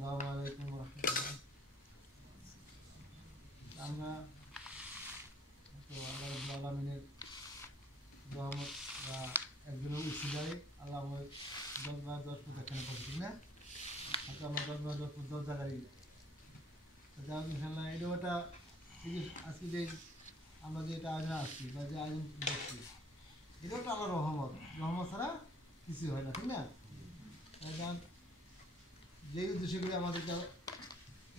আসসালামু আলাইকুম রাহমাতুল্লাহ। আমরা তো আল্লাহ রাব্বুল আলামিনের রহমত বা একজনের উসিলায় আল্লাহ আমার 10 ফুট এখানে পৌঁছে না, হয়তো আমরা 10 ফুট 10 জায়গায় যাই ইনশাল্লাহ। এটাও একটা আজকে যে আমরা যে এটা আয়োজন আসছি বা যে আয়োজন দেখছি, এটাও একটা আল্লাহ রহমত ছাড়া কিছু হয় না, ঠিক না? যেই উদ্দেশ্য করে আমাদেরকে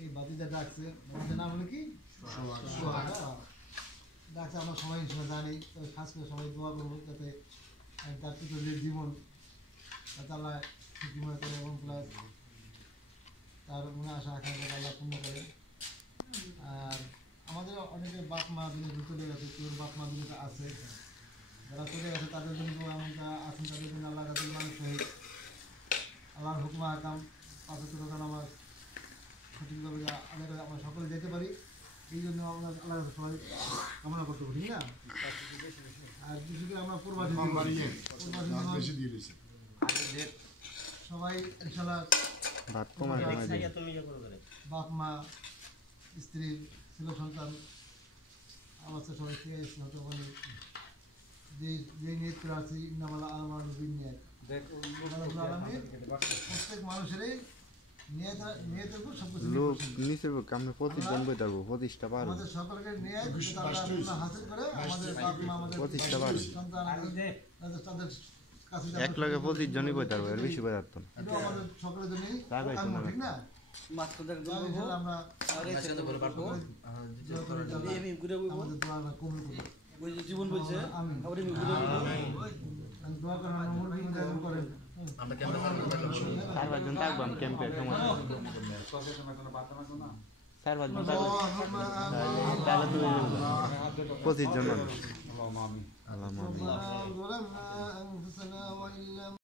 এই বাতিটা ডাকছে, আমাদের নাম হলো কি ডাকছে, আমরা সবাই হিসেবে জানি। তবে খাস করে সবাই দোয়া করবো যাতে তার পিতৃদের জীবন যাতে আল্লাহ সুখীময় করে এবং প্লাস তার মনে আশা আকাঙ্ক্ষা আল্লাহ পূর্ণ করে। আর আমাদের অনেকে বাপ মা বিনোদন চলে গেছে, কেউ বাপ মা বিনোদন আছে, যারা চলে গেছে তাদের জন্য এমনটা আছেন, তাদের জন্য আল্লাহ কাছে মানুষ হয়ে আল্লাহর হুকুমা আকাম পাঁচজন আমার সঠিকভাবে আদায় করে আমরা সকলে যেতে পারি, এই জন্য আমরা আল্লাহ সবাই কামনা করতে পারি না। আর বিশেষ করে আমরা প্রবাসী সবাই ইনশাল্লাহ বাপ মা স্ত্রী ছেলে সন্তান আমার সবাই খেয়ে এসেছে, হয়তো মানে যে নিয়ত করে আছি ইন্নামাল আমার নবীন নিয়ত, প্রত্যেক মানুষেরই নিয়তের উপর সবকিছু আমাদের সকলকে নিয়ত হাসিল করে আমাদের বাপ মা আমাদের সন্তান তাদের কাছে এক লগে 25 জনই বইতে পারবো, এর বেশি বই পারতো না। এটা আমাদের সকলের জন্যই কাম্য, ঠিক না? মাছদের জন্য আমরা আমাদের দোয়া না কবুল করুন, জীবন বলছে আমি দোয়া করেন, আমরা মুরগি মধ্যে করেন। আমরা ক্যাম্পে 4-5 জন থাকবো, আমি ক্যাম্পে সময় 4-5 জন থাকবো, তাহলে 25 জন। আল্লাহ আমিন।